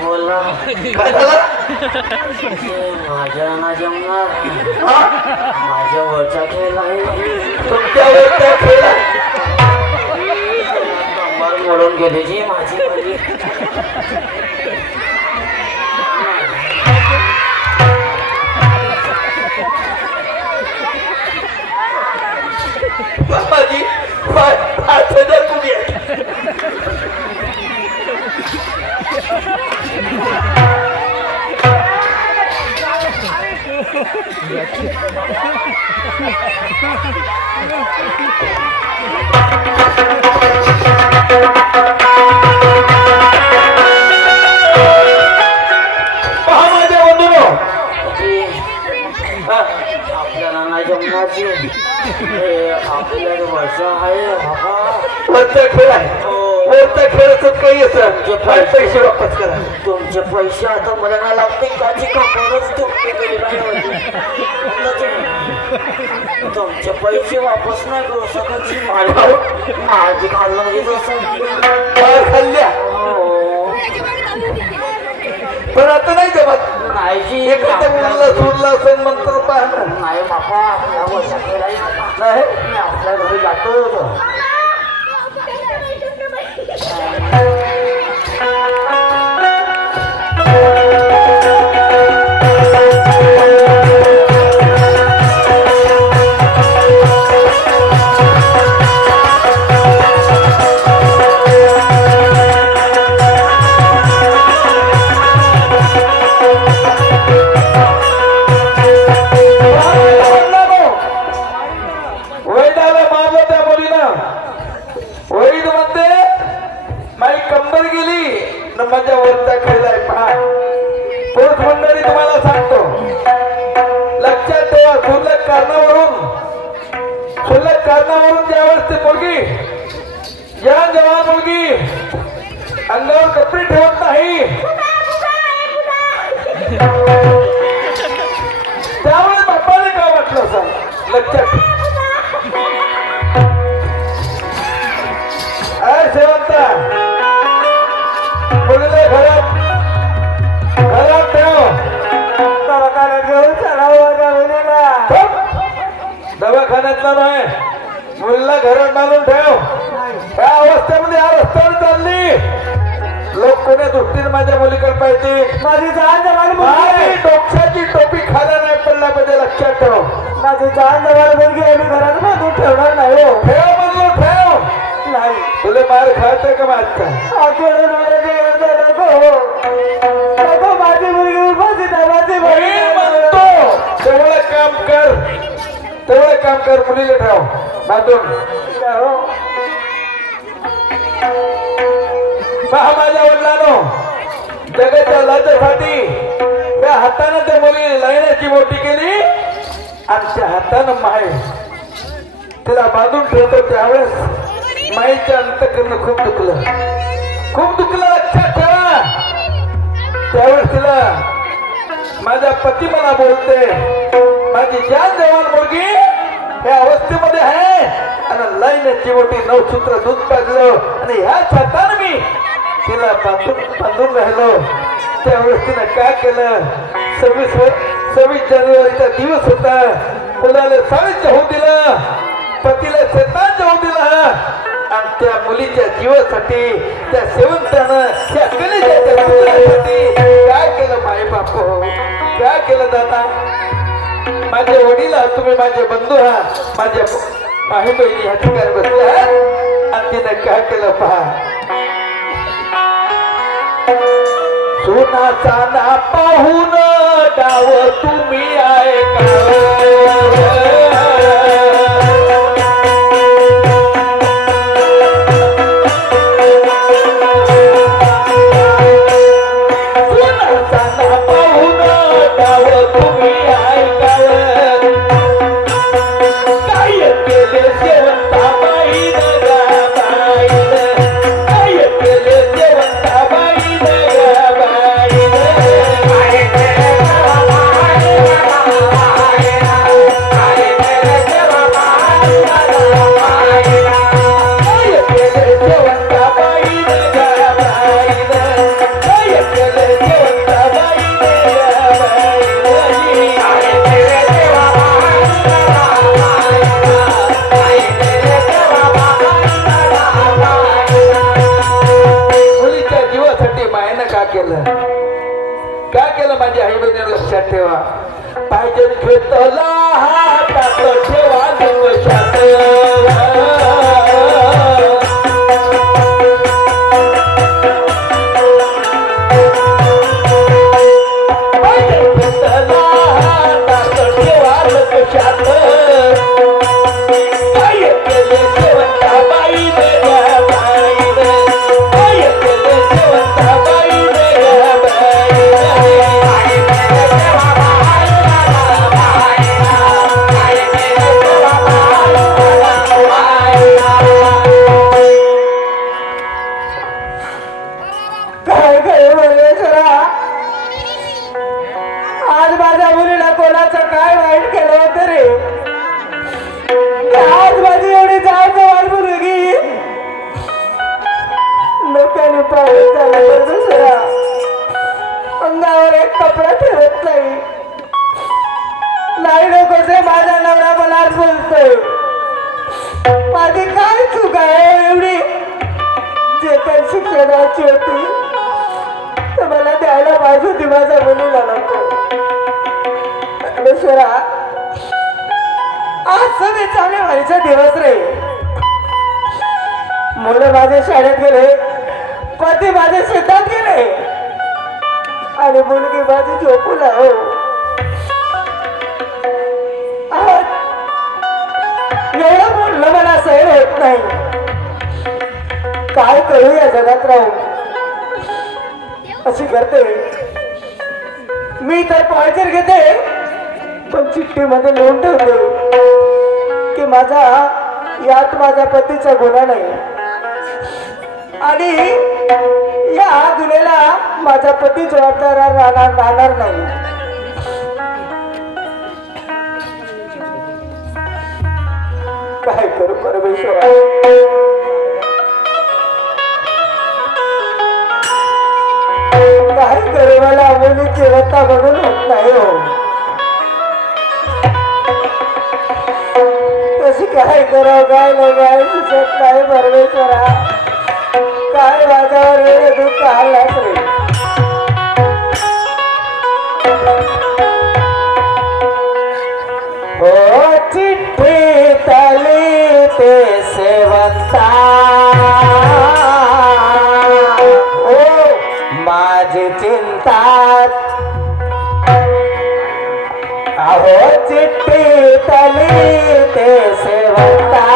बोला काय झालं? माझ्या ना जमणार माझ्या वरचा खेळ आहे तुमच्या वरचा खेळ कंबर मोडून गेली जी माझी मुलगी बाबाजी 5,000 कुणी आहे माझ्या बंधूनो आपल्याला नाही जमणार आपल्या वर्ष आहे वरचा खेळ आहे वरचा खेळाचं काही असं पैसे वापस करा तुमचे पैसे आता मला नाही लागते काची कापडच तुमचे पैसे वापस नाही करू शकत माझी खाल्लं खाल्ल्या पण आता नाही जमत नाही एखाद्या मुलाला सोडला असं मंत्र पाहणार नाही बापा आपल्या वर्षा केला नाही मी आपल्या घरी जातो माझ्या वरचा खेळलाय पहा पुरुष मंडळी तुम्हाला सांगतो लक्षात ठेवा क्षुल्लक कारणावरून ज्यावेळेस ते मुलगी या जवान मुलगी अंगावर कपडे ठेवत नाही त्यावेळेस बापाने काय वाटलं असं लक्षात शेवंता मुलीला घरात ठेव दवाखान्यातला नाही मुलीला घरात बांधून ठेव या अवस्थेमध्ये या रस्त्यावर चालली लोक कोण्या दृष्टीने माझ्या मुलीकडे पाहिजे माझी डोक्याची टोपी खायला नाही पडला पाहिजे लक्षात ठेव माझी जान जवळ मुलगी आम्ही घरात बांधून ठेवणार नाही ठेव म्हणलो ठेव नाही तुला मार खायचंय का माझा माझी मुलगी म्हणतो तेवढं काम कर मुलीला ठेव बांधून पहा माझ्या वडिलांनो जगाच्या लाजासाठी त्या हाताने त्या मुली लाईनाची मोठी केली आणि त्या हातानं माय तिला बांधून ठेवतो त्यावेळेस माईच्या अंतकरण खूप दुखलं लक्षात ठेवा त्यावेळेस तिला माझा पती मला बोलते माझी जान जवान मुलगी या अवस्थेमध्ये आहे आणि लाईनाची मोठी 9 सूत्र दूध पाजलं आणि ह्या छातानं मी तिला बांधून राहिलो त्यावेळेस तिनं काय केलं 26 जानेवारीचा दिवस होता मुलाला सावीच होऊ दिलं पतीला शेतात जाऊ दिला आणि त्या मुलीच्या जीवासाठी त्या शेवंतानं त्या कलेच्या काय केलं माय बाप काय केलं दादा माझे वडील आहात तुम्ही माझे बंधू आहात माझ्या माही बहिणी ह्या ठिकाणी बसल्या आणि तिनं काय केलं पहा सोनाचा ना पाहून डाव तुम्ही ऐका Yeah. काय केलं माझ्या आई बहिणी लक्षात ठेवा पाहिजे घेतला हातात ठेवा लक्षात अंगावर एक कपडा ठेवत नाही नाही नकोसे माझा नवरा मला बोलतोय माझी काय चूक आहे एवढी जे काही शिक्षणाची होती तर मला द्यायला पाहिजे होती माझ्या मुलीला नको परमेश्वरा आज सगळे चांगले व्हायचा दिवस रे मुलं माझ्या शाळेत गेले पती माझ्या शेतात गेले आणि मुलगी माझी झोपूला हो एवढं बोलणं मला सहन होत नाही काय करू या जगात राहून अशी करते मी तर पॉइजर घेते पण चिठ्ठीमध्ये लिहून ठेवते की माझा यात माझ्या पतीचा गुन्हा नाही आणि या गुन्ह्याला माझा पती जबाबदार राहणार नाही काय करू परमेश्वरा काय करू मला मुलीची रत्ता बघून होत नाही हो कशी काय करावं काय नाही काय सुचत नाही परमेश्वरा काय माझ्यावर एवढे दुःख आलाच रे हो चिठ्ठी तली ते सेवंता हो माझी चिंता अहो चिठ्ठी तली ते सेवंता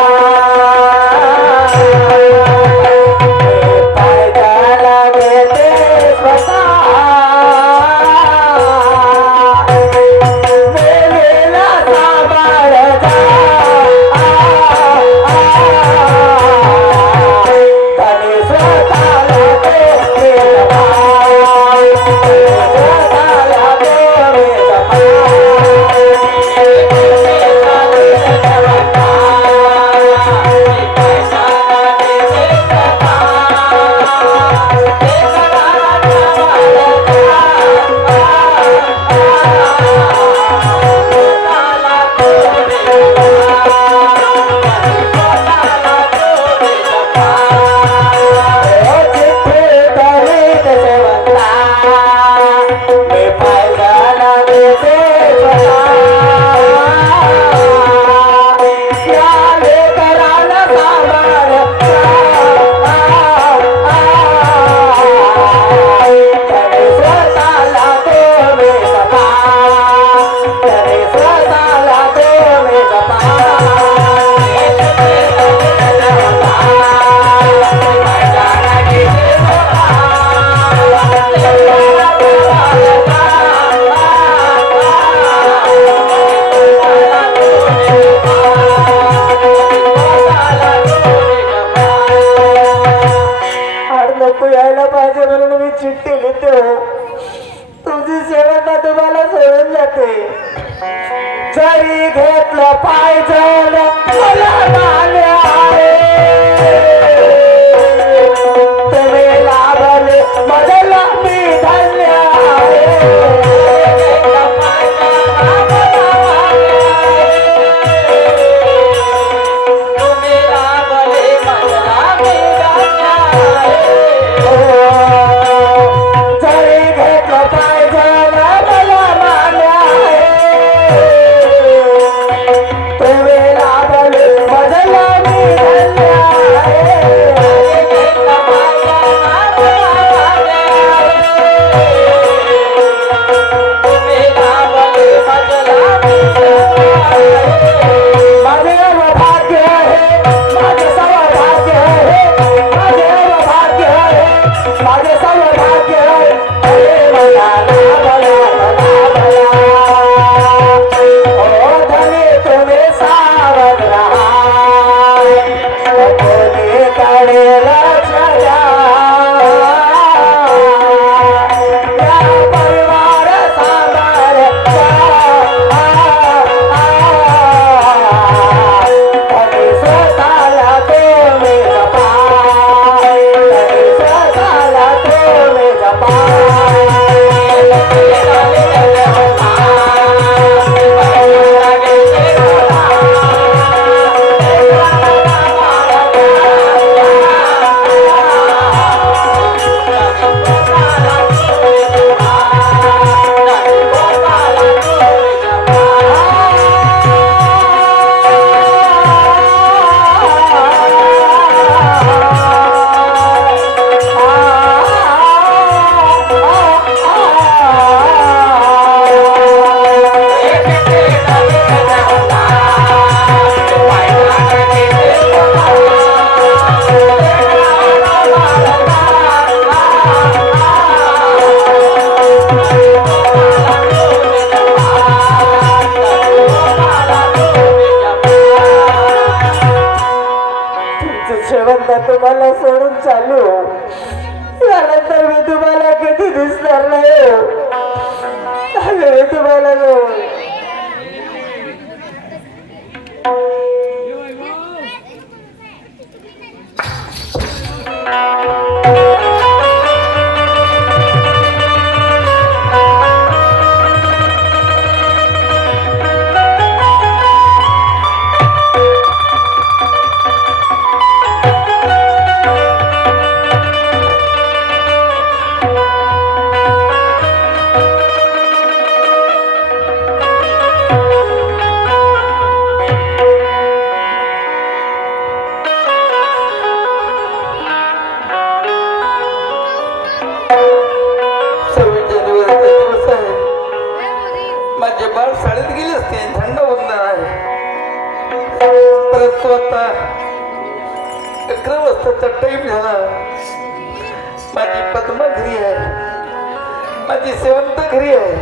जरी घेतलं पाहिजे तुम्ही लाभले बदला मी धन्य तुम्ही लाभले बदला मी धन्य जरी घेतलं पाहिजे माझे सौभाग्य अरे मला लाभला लाभला ओ धनी तुम्ही सावध रहा कोणीकडे लक्ष द्या या परिवार सांभाळता धनी स्वतःला तुम्ही जपा धनी स्वतःला तुम्ही जपा तुम्हाला सोडून चालू त्यानंतर मी तुम्हाला कधी दिसणार नाही मी तुम्हाला टाइम झाला माझी पद्मा घरी आहे माझी सेवंत घरी आहे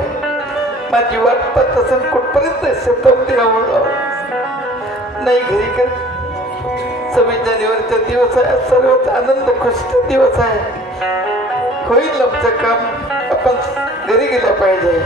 माझी वाट पाहत असेल कुठपर्यंत शताब्दी नाही घरी कर 26 जानेवारीचा दिवस आहे सर्वच आनंद खुशीचा दिवस आहे होईल आमचं काम आपण घरी गेलं पाहिजे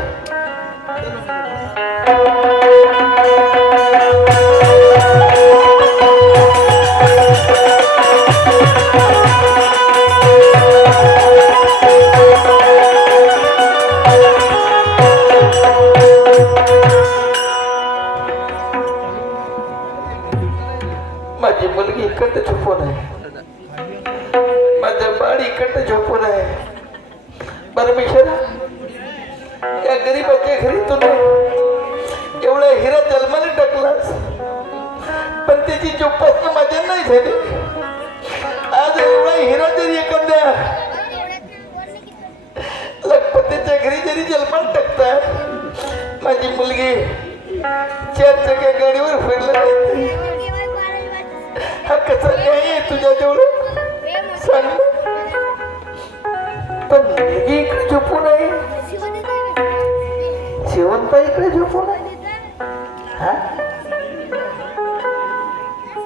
माझी मुलगी इकडे झोपून आहे माझं बाळ इकडे झोपून आहे परमेश्वरा या गरीबाच्या घरी तुला एवढा हिरा जन्माला टाकलास पण त्याची जोपासना माझ्या नाही झाली आज एवढा हिरा जरी एखाद्या लखपतीच्या घरी जरी जन्माला टाकतात माझी मुलगी 4 चाक्या गाडीवर फिरला नाही हा कसा न्याय आहे तुझ्या जेवढं सांग पण मुलगी इकडे झोपून आहे शेवंता इकडे झोपून आहे हा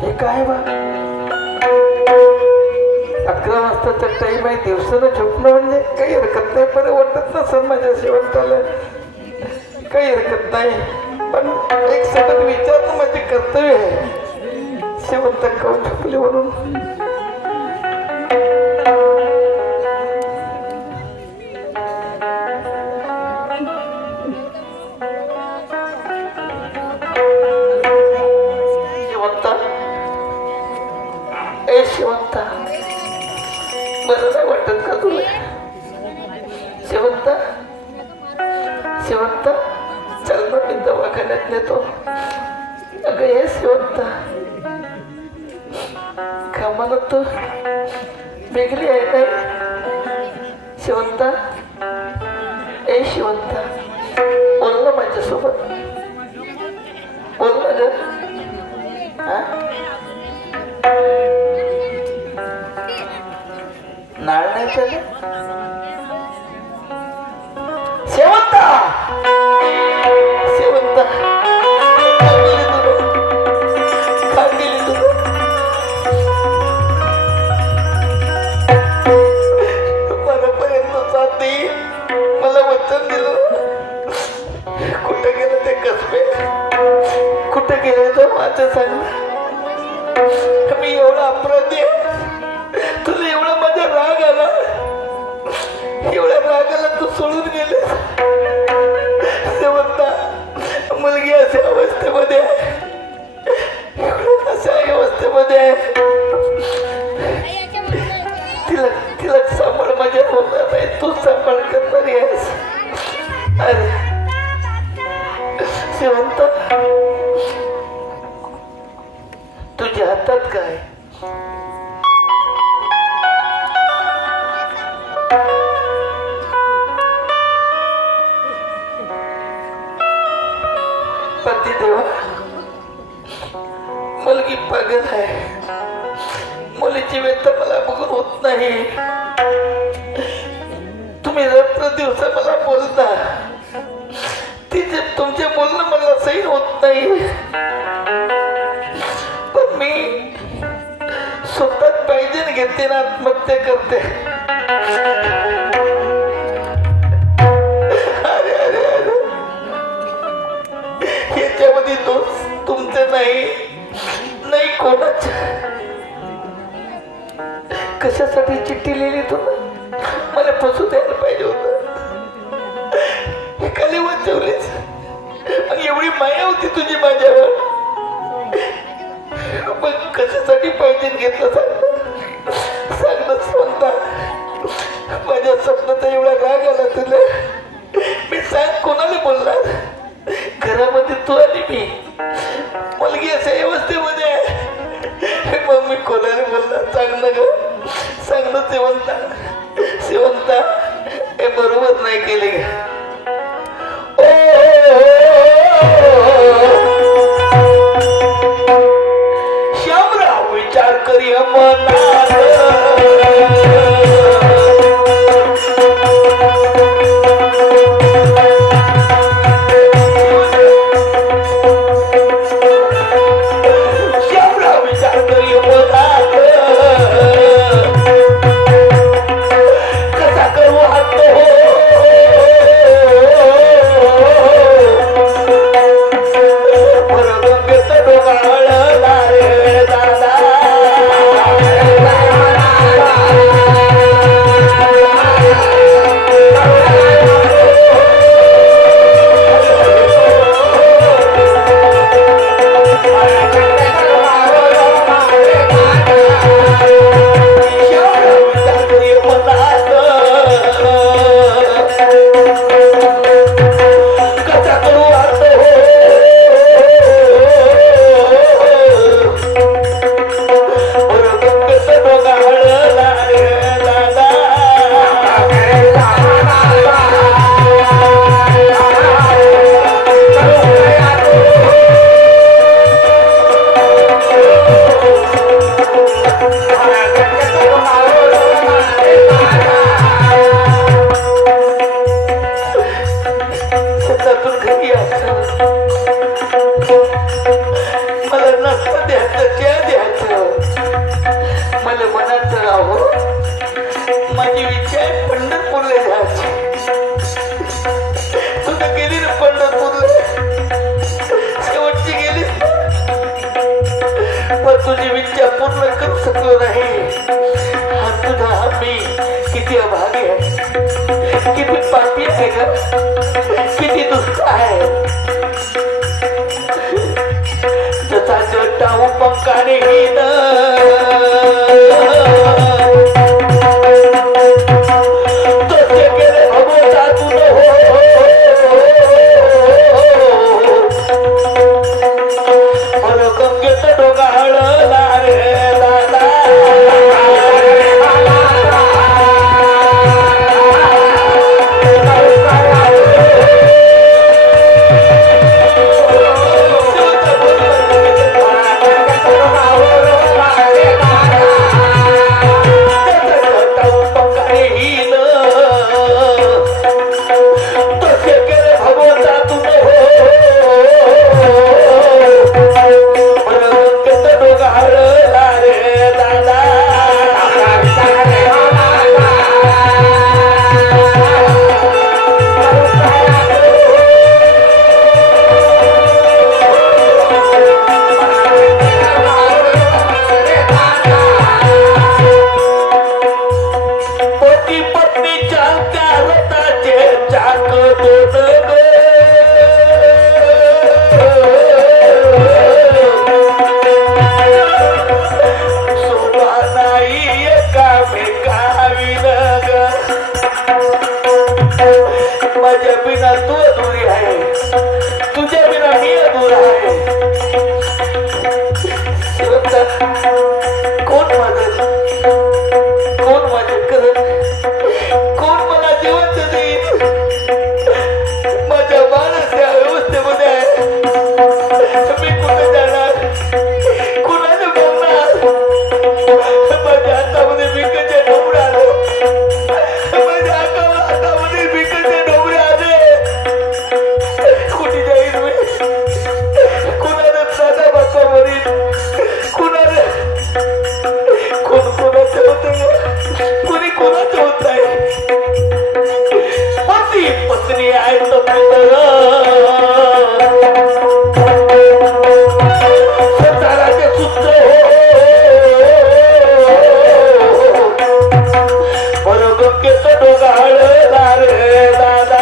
हे काय बा 11 वाजताचा टाइम आहे दिवसानं झोपणं म्हणजे काही हरकत नाही बरं वाटत नसेल माझ्या शेवंताला काही हरकत नाही पण एक सतत विचारणं माझे कर्तव्य आहे शेवंत काऊन झोपले म्हणून शेवंता ए शेवंता बरं नाही वाटत का तुला शेवंता शेवंता चल ना मी दवाखान्यात नेतो अगं हे शेवंता कामाला तो वेगळी आहे नाही शेवंता ए शेवंता बोल ना माझ्यासोबत बोल ना ग नाळ नाही चालत शेवंता शेवंता मनापर्यंत साथी मला वचन दिलं कुठं गेलं ते कसबे कुठं गेले तर माझं सांग मी एवढा अपराधी तुला एवढा माझा राग आला एवढ्या रागाला तू सोडून गेले शेवंता मुलगी अशा अवस्थेमध्ये अशा अवस्थेमध्ये आहे तिला सांभाळ माझ्या होणार नाही तू सांभाळ करणारी आहेस अरे शेवंता तुझ्या हातात काय पती देवा मुलगी पागल आहे मुलीची व्यथा मला बघून होत नाही तुम्ही रात्र दिवसा मला बोलता तिचे तुमचे बोलणं मला सही होत नाही पण मी स्वतःच पाहिजे घेते ना आत्महत्या करते अरे अरे अरे याच्यामध्ये दोष तुमचे नाही नाही कोणाचे कशासाठी चिठ्ठी लिहिली तुला मला फसू द्यायला पाहिजे होत खाली वाचवलीस मग एवढी माया होती तुझी माझ्यावर मग कशासाठी पाहिजे घेतलं सांग स्वतः माझ्या स्वप्नाचा एवढा राग आला तुला मी सांग कोणाला बोलणार घरामध्ये तू आणि मी मुलगी अशा अवस्थेमध्ये आहे मग मी कोणाला बोलणार सांग ना ग सांग ना शेवंता हे बरोबर नाही केले श्यामराव विचार करी मनात तुझी विद्या पूर्ण करू शकलो नाही हा तुझा मी किती अभागी आहे किती पापी आहे ग किती दुष्ट आहे जसा जटाऊ पंखाने तसे गेले भगवता तुझ गंगेत डोगाळ पती पत्नीच्या त्या रथाचे चाक दोन शोभा नाही एकामेकाविन ग माझ्या बिना तू अधुरी आहे तुझ्या बिना मी अधूर आहे कोण माझं कोण माझं करत कोण मला जिवंत देईल माझ्या माणस या व्यवस्थेमध्ये आहे मी कुठे जाणार कुणाला बोलणार माझ्या हातामध्ये विकचे डोबरे आले माझ्या हातामध्ये विकचे डोबरे आले कुठे जाईल मी कुणाला साधा बाचा वरील कुणाला कोण कोणाचं होत कोणी कोणाचं होत आहे पती पत्नी आहे संसाराचे सूत्र बरोबर केस डोगाळ रे दादा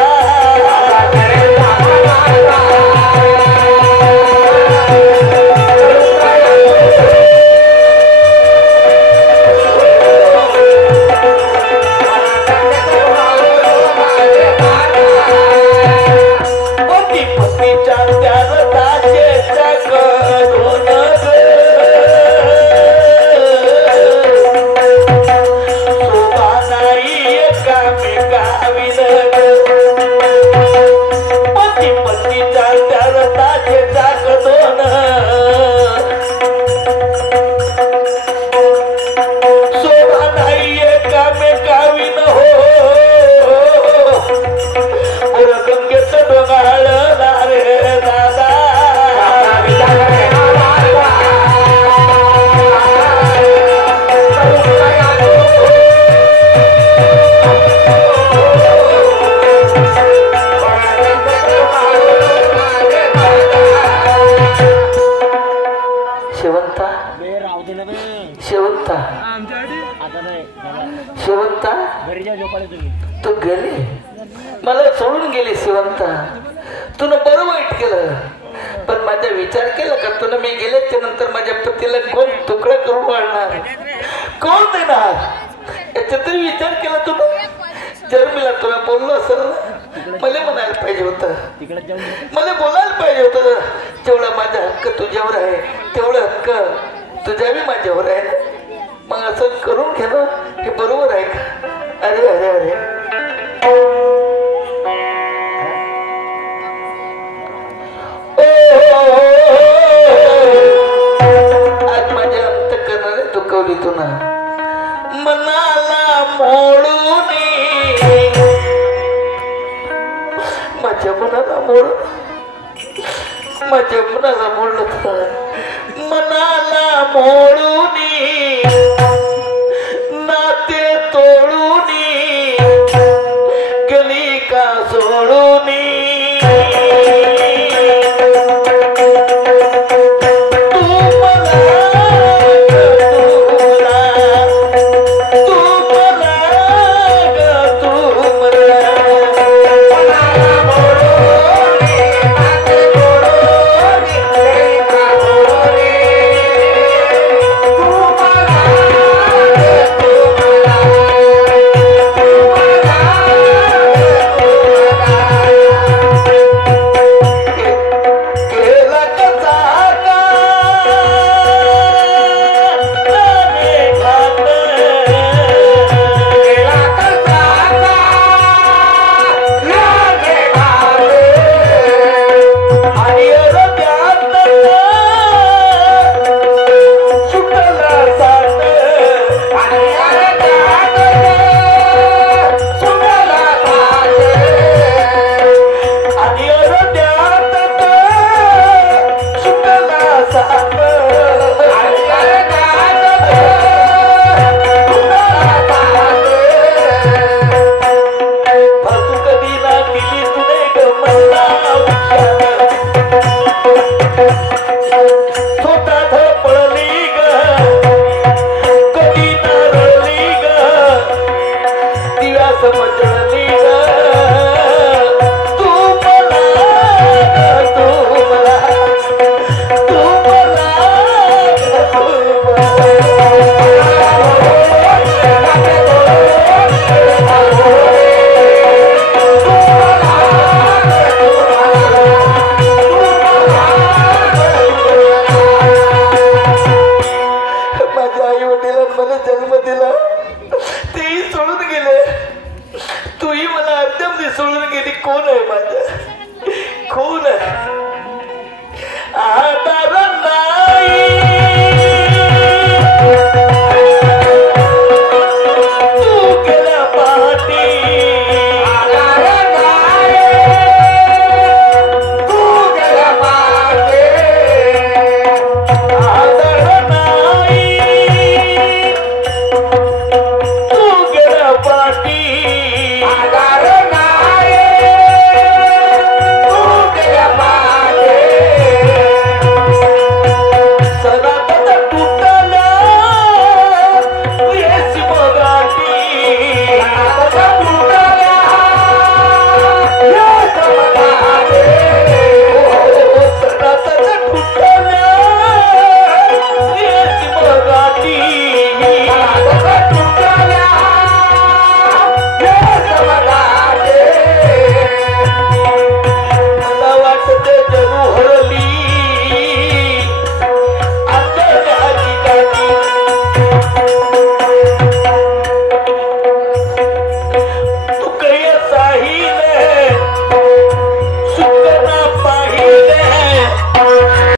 तू गेली मला सोडून गेली शिवंता तुला बरं वाईट केलं पण माझा विचार केला का तुला मी गेल्याच्या नंतर माझ्या पतीला कोण तुकडा करून वाढणार कोण देणार याचा तरी विचार केला तुला जर मला तुला बोललो असेल मला म्हणायला पाहिजे होतं मला बोलायला पाहिजे होतं जेवढा माझा हक्क तुझ्यावर आहे तेवढा हक्क तुझ्याही माझ्यावर आहे ना मग असं करून घेणं हे बरोबर आहे का अरे अरे अरे आज माझ्या अंतःकरणाने दुखवली तुला मनाला मोडून माझ्या मनाला मोडलं मनाला मोडून नाते तोडून गेली का सोडून दिव्या समजली तू मला माझ्या आई वडिलांनी मला जन्म दिला तेही सोडून गेले तूही मला अद्याप सोडून गेली कोण आहे माझ्या